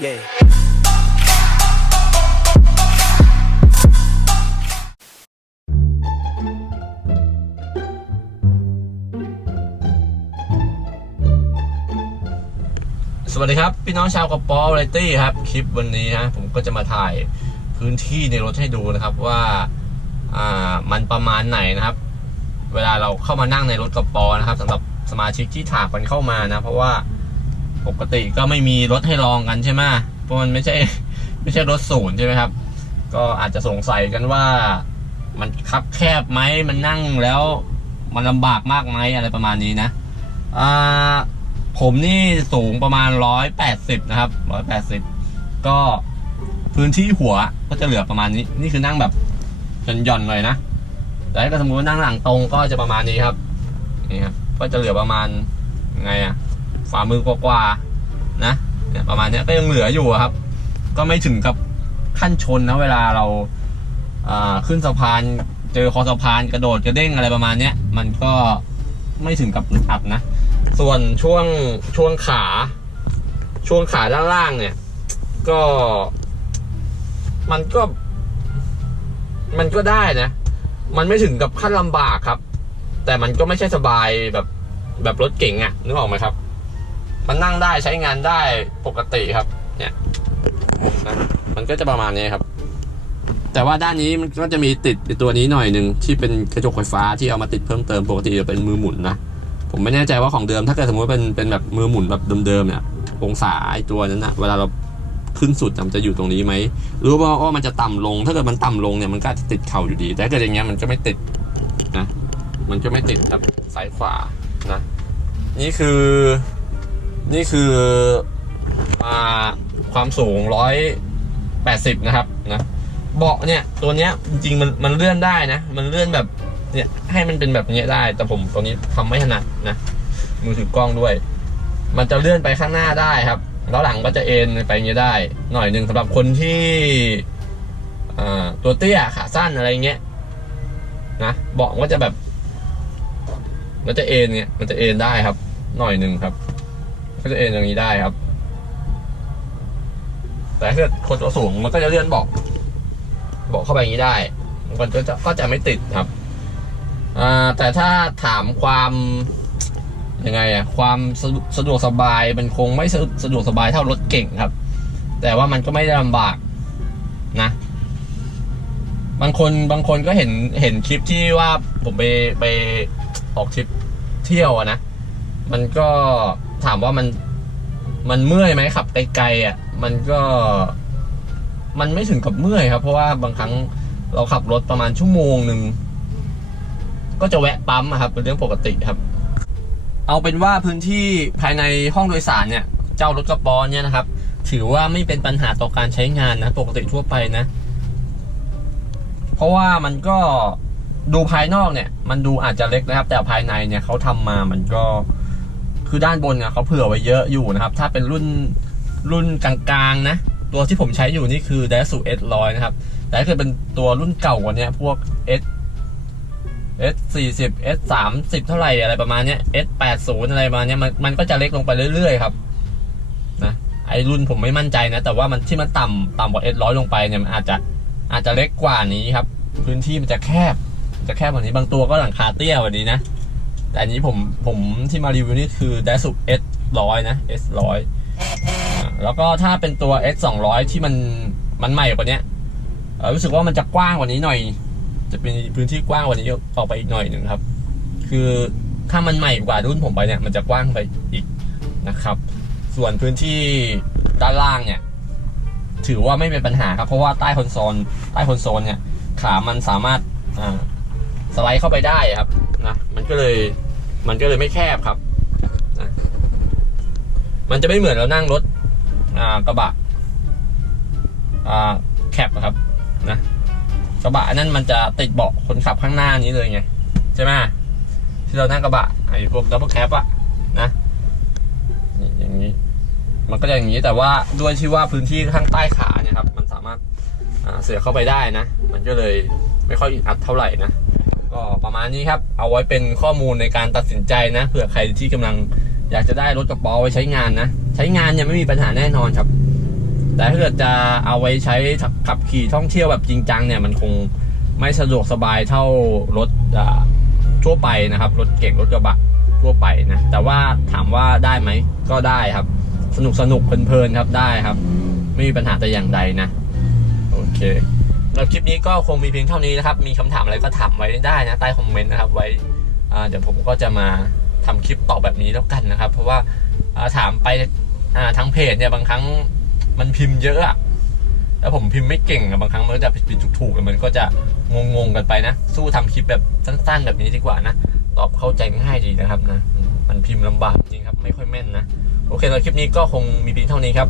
Yeah. สวัสดีครับ พี่น้องชาวกระป๋อวาไรตี้ครับ คลิปวันนี้ฮะผมก็จะมาถ่ายพื้นที่ในรถให้ดูนะครับว่าอ่ามันประมาณไหนนะครับ เวลาเราเข้ามานั่งในรถกระป๋อนะครับสำหรับสมาชิกที่ถากกันเข้ามานะ เพราะว่า ปกติก็ไม่มีรถให้ลองกันใช่ไหมเพราะมันไม่ใช่ไม่ใช่รถศูนย์ใช่ไหมครับ ก็อาจจะสงสัยกันว่า มันคับแคบไหมมันนั่งแล้วมันลำบากมากไหมอะไรประมาณนี้นะอ่าผมนี่สูงประมาณร้อยแปดสิบนะครับร้อยแปดสิบก็พื้นที่หัวก็จะเหลือประมาณนี้ นี่คือนั่งแบบหย่อนๆหน่อยนะแต่ถ้าสมมติว่านั่งหลังตรงก็จะประมาณนี้ครับนี่ครับก็จะเหลือประมาณไงอะ ฝ่ามือกว่าๆนะเนี่ยประมาณเนี้ยก็ยังเหลืออยู่ครับ ก็ไม่ถึงกับขั้นชนนะเวลาเราขึ้นสะพานเจอคอสะพานกระโดดกระเด้งอะไรประมาณเนี้ยมันก็ไม่ถึงกับอัดนะ ส่วนช่วงช่วงขา ช่วงขาด้านล่างเนี่ย ก็ มันก็ มันก็ได้นะ มันไม่ถึงกับขั้นลำบากครับ แต่มันก็ไม่ใช่สบายแบบแบบรถเก๋งอะนึกออกไหมครับ มันนั่งได้ใช้งานได้ปกติครับ เนี่ยนะมันก็จะประมาณนี้ครับ แต่ว่าด้านนี้มันก็จะมีติดตัวนี้หน่อยหนึ่งที่เป็นกระจกไฟฟ้าที่เอามาติดเพิ่มเติมปกติจะเป็นมือหมุนนะผมไม่แน่ใจว่าของเดิม ถ้าเกิดสมมติว่าเป็นเป็นแบบมือหมุนแบบเดิมๆเนี่ย องศาไอ้ตัวนั้นนะเวลาเราขึ้นสุดมันจะอยู่ตรงนี้ไหมหรือว่าว่ามันจะต่ำลง ถ้าเกิดมันต่ำลงเนี่ยมันก็จะติดเข่าอยู่ดี แต่ถ้าเกิดอย่างเงี้ยมันก็ไม่ติดนะมันก็ไม่ติดครับซ้ายขวานะ นี่คือ นี่คืออ่าความสูงร้อยแปดสิบนะครับนะเบาะเนี่ยตัวเนี้ยจริงๆมันมันเลื่อนได้นะ มันเลื่อนแบบเนี่ยให้มันเป็นแบบนี้ได้ แต่ผมตัวนี้ทำไม่ถนัดนะมือถือกล้องด้วย มันจะเลื่อนไปข้างหน้าได้ครับ แล้วหลังก็จะเอ็นไปอย่างนี้ได้ หน่อยหนึ่งสำหรับคนที่ตัวเตี้ยขาสั้นอะไรเงี้ยนะเบาะก็จะแบบ มันจะเอ็นเนี่ยมันจะเอ็นได้ครับ หน่อยหนึ่งครับ ก็จะเอ็นอย่างนี้ได้ครับ แต่ถ้าเกิดคนตัวสูงมันก็จะเลื่อนเบาะเบาะเข้าไปอย่างนี้ได้ มันก็จะก็จะไม่ติดครับอ่าแต่ถ้าถามความยังไงอะความสะดวสะดวกสบายมันคงไม่สะสะดวกสบายเท่ารถเก่งครับ แต่ว่ามันก็ไม่ได้ลำบากนะ บางคนบางคนก็เห็นเห็นคลิปที่ว่าผมไปไปออกทริปเที่ยวอะนะ มันก็ ถามว่ามันมันเมื่อยไหมขับไกลๆอะ มันก็มันไม่ถึงกับเมื่อยครับ เพราะว่าบางครั้งเราขับรถประมาณชั่วโมงหนึ่งก็จะแวะปั๊มครับ เป็นเรื่องปกติครับ เอาเป็นว่าพื้นที่ภายในห้องโดยสารเนี่ย เจ้ารถกระป๋อเนี่ยนะครับ ถือว่าไม่เป็นปัญหาต่อการใช้งานนะปกติทั่วไปนะ เพราะว่ามันก็ดูภายนอกเนี่ย มันดูอาจจะเล็กนะครับ แต่ภายในเนี่ยเขาทำมามันก็ คือด้านบนเนี่ยเขาเผื่อไว้เยอะอยู่นะครับ ถ้าเป็นรุ่นรุ่นกลางๆนะ ตัวที่ผมใช้อยู่นี่คือ d a s u S 100นะครับ แต่ถ้าเกิดเป็นตัวรุ่นเก่ากว่านี้พวก S S 40 S 30เท่าไหร่อะไรประมาณเนี้ย S 80อะไรประมาณเนี้ยมันมันก็จะเล็กลงไปเรื่อยๆครับนะไอรุ่นผมไม่มั่นใจนะ แต่ว่ามันที่มันต่ำต่ำกว่า S 100ลงไปเนี่ยมันอาจจะอาจจะเล็กกว่านี้ครับ พื้นที่มันจะแคบ จะแคบกว่านี้บางตัวก็หลังคาเตี้ยกว่านี้นะ แต่อันนี้ผมผมที่มารีวิวนี่คือ d a s u S 100นะ S 100แล้วก็ถ้าเป็นตัว S 200ที่มันมันใหม่กว่านี้รู้สึกว่ามันจะกว้างกว่านี้หน่อย จะเป็นพื้นที่กว้างกว่านี้ออกไปอีกหน่อยหนึ่งครับ คือถ้ามันใหม่กว่ารุ่นผมไปเนี่ยมันจะกว้างไปอีกนะครับ ส่วนพื้นที่ด้านล่างเนี่ย ถือว่าไม่เป็นปัญหาครับ เพราะว่าใต้คอนโซลใต้คอนโซลเนี่ย ขามันสามารถสไลด์เข้าไปได้ครับ นะมันก็เลยมันก็เลยไม่แคบครับนะมันจะไม่เหมือนเรานั่งรถอ่ากระบะอ่าแคบครับนะกระบะนั่นมันจะติดเบาะคนขับข้างหน้านี้เลยไงใช่ไหมที่เรานั่งกระบะไอ้พวกดับเบิลแคปอะนะอย่างนี้ มันก็จะอย่างนี้แต่ว่าด้วยที่ว่าพื้นที่ข้างใต้ขาเนี่ยครับ มันสามารถเสียเข้าไปได้นะ มันก็เลยไม่ค่อยอัดเท่าไหร่นะ ก็ประมาณนี้ครับ เอาไว้เป็นข้อมูลในการตัดสินใจนะเผื่อใครที่กำลังอยากจะได้รถกระป๋อไว้ใช้งานนะ ใช้งานเนี่ยไม่มีปัญหาแน่นอนครับ แต่ถ้าเกิดจะเอาไว้ใช้ขับขี่ท่องเที่ยวแบบจริงจังเนี่ยมันคงไม่สะดวกสบายเท่ารถทั่วไปนะครับ รถเก่งรถกระบะทั่วไปนะ แต่ว่าถามว่าได้ไหมก็ได้ครับ สนุกสนุกเพลินๆครับได้ครับ ไม่มีปัญหาแต่อย่างใดนะ โอเค แล้วคลิปนี้ก็คงมีเพียงเท่านี้นะครับ มีคำถามอะไรก็ถามไว้ได้นะใต้คอมเมนต์นะครับ ไว้เดี๋ยวผมก็จะมาทำคลิปตอบแบบนี้แล้วกันนะครับ เพราะว่าถามไปาทางเพจเนี่ยบางครั้งมันพิมพ์เยอะอะแล้วผมพิมพ์ไม่เก่งอะบางครั้งมันก็จะผิดๆถูกๆมันก็จะงงๆกันไปนะ สู้ทำคลิปแบบสั้น ๆ แบบนี้ดีกว่านะ ตอบเข้าใจง่ายดีนะครับนะ มันพิมพ์ลำบากจริงครับ ไม่ค่อยแม่นนะ โอเคแล้วคลิปนี้ก็คงมีเพียงเท่านี้ครับ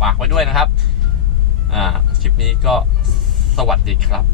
ฝากไว้ด้วยนะครับ อ่า คลิปนี้ก็ สวัสดีครับ